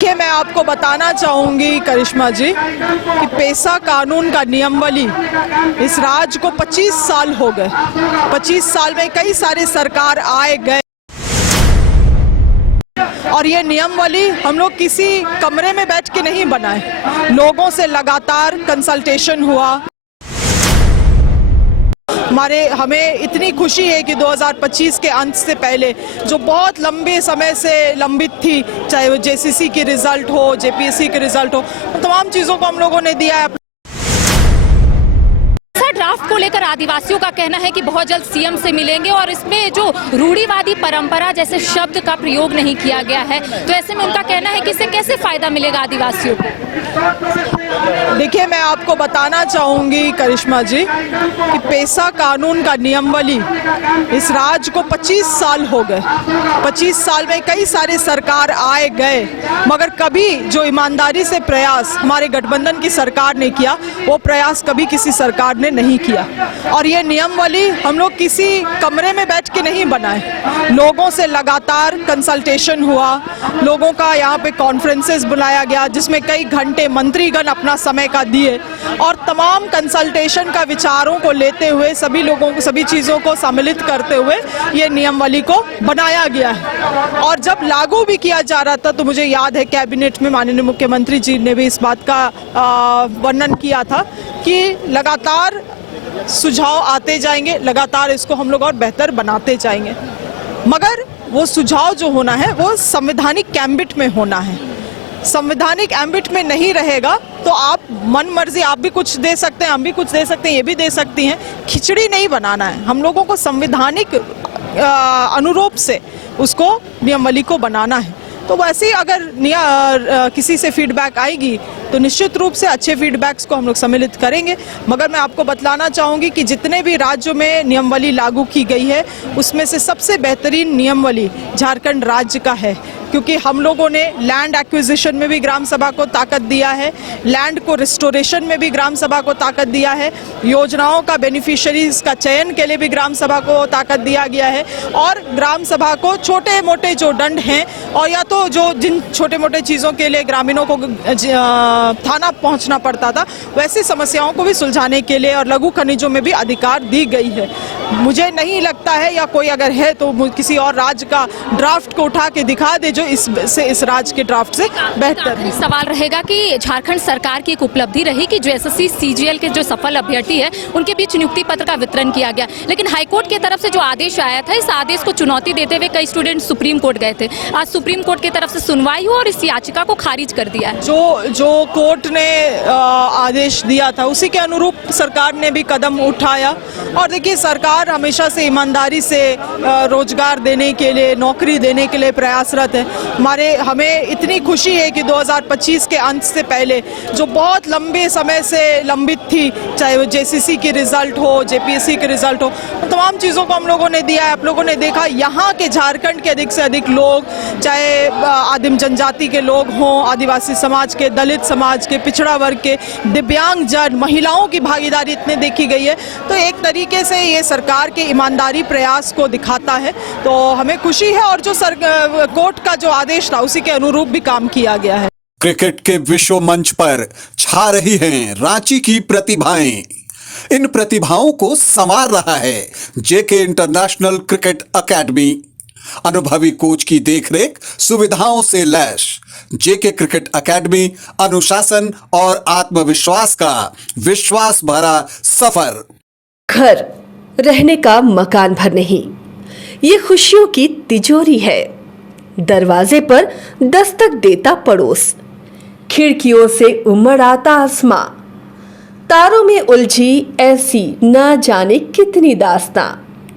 देखिए, मैं आपको बताना चाहूँगी करिश्मा जी कि पैसा कानून का नियमावली इस राज्य को 25 साल हो गए। 25 साल में कई सारे सरकार आए गए और ये नियमावली हम लोग किसी कमरे में बैठ के नहीं बनाए। लोगों से लगातार कंसल्टेशन हुआ। हमें इतनी खुशी है कि 2025 के अंत से पहले जो बहुत लंबे समय से लंबित थी, चाहे वो जेसीसी की रिजल्ट हो, जेपीएससी के रिजल्ट हो, तमाम चीज़ों को हम लोगों ने दिया है। ड्राफ्ट को लेकर आदिवासियों का कहना है कि बहुत जल्द सीएम से मिलेंगे और इसमें जो रूढ़िवादी परंपरा जैसे शब्द का प्रयोग नहीं किया गया है, तो ऐसे में उनका कहना है कि इससे कैसे फायदा मिलेगा आदिवासियों को। देखिए, मैं आपको बताना चाहूँगी करिश्मा जी कि पैसा कानून का नियमावली इस राज्य को 25 साल हो गए। 25 साल में कई सारे सरकार आए गए, मगर कभी जो ईमानदारी से प्रयास हमारे गठबंधन की सरकार ने किया, वो प्रयास कभी किसी सरकार ने नहीं किया। और ये नियमावली हम लोग किसी कमरे में बैठ के नहीं बनाए। लोगों से लगातार कंसल्टेशन हुआ, लोगों का यहाँ पे कॉन्फ्रेंसेस बुलाया गया, जिसमें कई घंटे मंत्रीगण अपना समय का दिए और तमाम कंसल्टेशन का विचारों को लेते हुए सभी लोगों को, सभी चीज़ों को सम्मिलित करते हुए ये नियमावली को बनाया गया है। और जब लागू भी किया जा रहा था तो मुझे याद है कैबिनेट में माननीय मुख्यमंत्री जी ने भी इस बात का वर्णन किया था कि लगातार सुझाव आते जाएंगे, लगातार इसको हम लोग और बेहतर बनाते जाएंगे, मगर वो सुझाव जो होना है वो संवैधानिक गैम्बिट में होना है। संवैधानिक एम्बिट में नहीं रहेगा तो आप मन मर्जी आप भी कुछ दे सकते हैं, हम भी कुछ दे सकते हैं, ये भी दे सकती हैं। खिचड़ी नहीं बनाना है, हम लोगों को संवैधानिक अनुरूप से उसको नियमावली को बनाना है। तो वैसे ही अगर किसी से फीडबैक आएगी तो निश्चित रूप से अच्छे फीडबैक्स को हम लोग सम्मिलित करेंगे। मगर मैं आपको बतलाना चाहूँगी कि जितने भी राज्यों में नियमावली लागू की गई है उसमें से सबसे बेहतरीन नियमावली झारखंड राज्य का है, क्योंकि हम लोगों ने लैंड एक्विजिशन में भी ग्राम सभा को ताकत दिया है, लैंड को रिस्टोरेशन में भी ग्राम सभा को ताकत दिया है, योजनाओं का बेनिफिशियरीज का चयन के लिए भी ग्राम सभा को ताकत दिया गया है, और ग्राम सभा को छोटे मोटे जो दंड हैं और या तो जो जिन छोटे मोटे चीज़ों के लिए ग्रामीणों को थाना पहुंचना पड़ता था, वैसी समस्याओं को भी सुलझाने के लिए और लघु खनिजों में भी अधिकार दी गई है। मुझे नहीं लगता है, या कोई अगर है तो किसी और राज्य का ड्राफ्ट को उठा के दिखा दे जो इस राज्य के ड्राफ्ट से बेहतर है। सवाल रहेगा कि झारखंड सरकार की एक उपलब्धि रही कि जो एसएससी सीजीएल के जो सफल अभ्यर्थी है उनके बीच नियुक्ति पत्र का वितरण किया गया, लेकिन हाईकोर्ट की तरफ से जो आदेश आया था, इस आदेश को चुनौती देते हुए कई स्टूडेंट सुप्रीम कोर्ट गए थे। आज सुप्रीम कोर्ट की तरफ से सुनवाई हुई और इस याचिका को खारिज कर दिया है। जो कोर्ट ने आदेश दिया था उसी के अनुरूप सरकार ने भी कदम उठाया। और देखिए, सरकार हमेशा से ईमानदारी से रोजगार देने के लिए, नौकरी देने के लिए प्रयासरत है। हमें इतनी खुशी है कि 2025 के अंत से पहले जो बहुत लंबे समय से लंबित थी, चाहे वो जेसीसी की रिजल्ट हो, जेपीएससी के रिजल्ट हो, तमाम चीज़ों को हम लोगों ने दिया है। आप लोगों ने देखा यहाँ के झारखंड के अधिक से अधिक लोग, चाहे आदिम जनजाति के लोग हों, आदिवासी समाज के, दलित समाज के, पिछड़ा वर्ग के, दिव्यांग जन, महिलाओं की भागीदारी इतने देखी गई है। तो एक तरीके से ये सरकार के ईमानदारी प्रयास को दिखाता है, तो हमें खुशी है। और जो कोर्ट का जो आदेश था उसी के अनुरूप भी काम किया गया है। क्रिकेट के विश्व मंच पर छा रही हैं रांची की प्रतिभाएं। इन प्रतिभाओं को संवार रहा है जेके इंटरनेशनल क्रिकेट एकेडमी। अनुभवी कोच की देखरेख, सुविधाओं से लैस जेके क्रिकेट एकेडमी अनुशासन और आत्मविश्वास का विश्वास भरा सफर। घर रहने का मकान भर नहीं, ये खुशियों की तिजोरी है। दरवाजे पर दस्तक देता पड़ोस, खिड़कियों से उमड़ आता आसमां, तारों में उलझी ऐसी ना जाने कितनी दास्तां।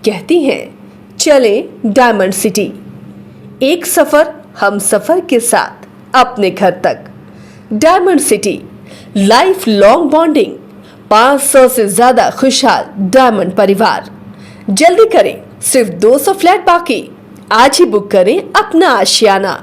कहती हैं चले डायमंड सिटी, एक सफर हम सफर के साथ अपने घर तक। Diamond city, life long bonding, 500 से ज्यादा खुशहाल डायमंड परिवार। जल्दी करें, सिर्फ 200 फ्लैट बाकी। आज ही बुक करें अपना आशियाना।